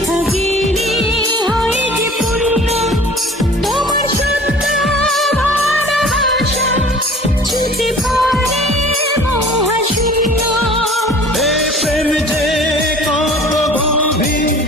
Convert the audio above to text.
থাকিনি হয় যে পূর্ণ তোমার সত্য ভালোবাসা ছুটে পড়ে মহাশূন্য। এ প্রেম যে কত গভীর